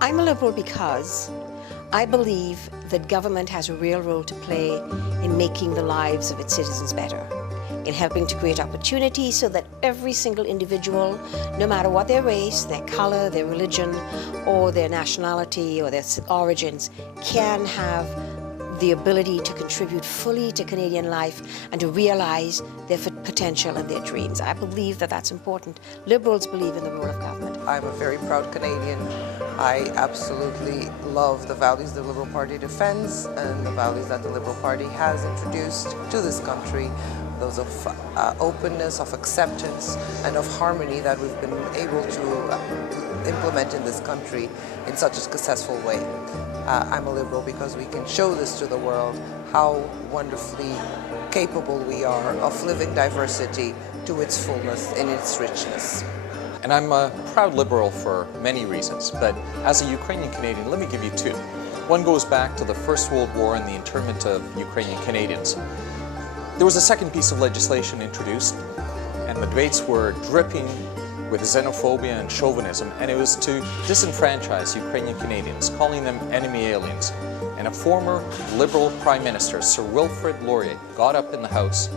I'm a Liberal because I believe that government has a real role to play in making the lives of its citizens better, in helping to create opportunities so that every single individual, no matter what their race, their color, their religion, or their nationality or their origins, can have the ability to contribute fully to Canadian life and to realize their potential and their dreams. I believe that that's important. Liberals believe in the role of government. I'm a very proud Canadian. I absolutely love the values the Liberal Party defends and the values that the Liberal Party has introduced to this country, those of openness, of acceptance, and of harmony that we've been able to implement in this country in such a successful way. I'm a Liberal because we can show this to the world, how wonderfully capable we are of living diversity to its fullness and its richness. And I'm a proud Liberal for many reasons, but as a Ukrainian Canadian, let me give you two. One goes back to the First World War and the internment of Ukrainian Canadians. There was a second piece of legislation introduced, and the debates were dripping with xenophobia and chauvinism, and it was to disenfranchise Ukrainian Canadians, calling them enemy aliens. And a former Liberal Prime Minister, Sir Wilfrid Laurier, got up in the House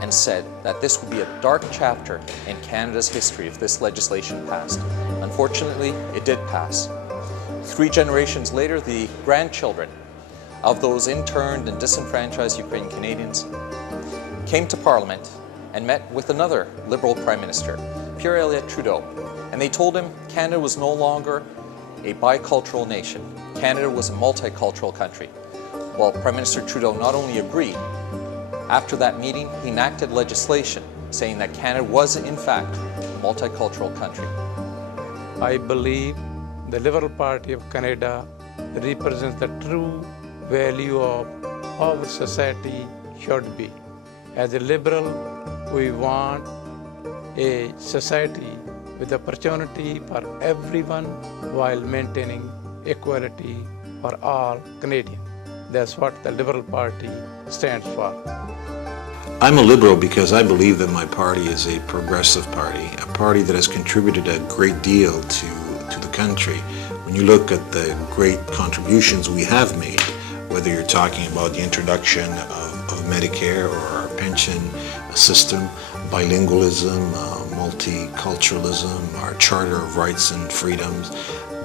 and said that this would be a dark chapter in Canada's history if this legislation passed. Unfortunately, it did pass. 3 generations later, the grandchildren of those interned and disenfranchised Ukrainian Canadians came to Parliament and met with another Liberal Prime Minister, Pierre Trudeau, and they told him Canada was no longer a bicultural nation. Canada was a multicultural country. Well, Prime Minister Trudeau not only agreed, after that meeting, he enacted legislation saying that Canada was, in fact, a multicultural country. I believe the Liberal Party of Canada represents the true value of how our society should be. As a Liberal, we want a society with opportunity for everyone while maintaining equality for all Canadians. That's what the Liberal Party stands for. I'm a Liberal because I believe that my party is a progressive party, a party that has contributed a great deal to the country. When you look at the great contributions we have made, whether you're talking about the introduction of Medicare or our pension system, bilingualism, multiculturalism, our Charter of Rights and Freedoms,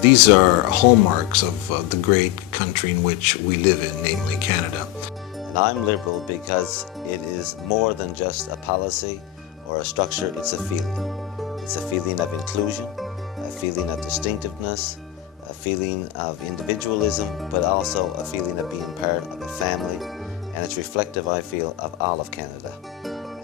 these are hallmarks of the great country in which we live in, namely Canada. And I'm Liberal because it is more than just a policy or a structure, it's a feeling. It's a feeling of inclusion, a feeling of distinctiveness, a feeling of individualism, but also a feeling of being part of a family. And it's reflective, I feel, of all of Canada.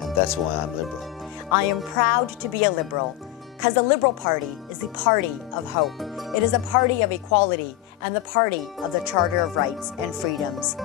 And that's why I'm Liberal. I am proud to be a Liberal because the Liberal Party is the party of hope. It is a party of equality and the party of the Charter of Rights and Freedoms.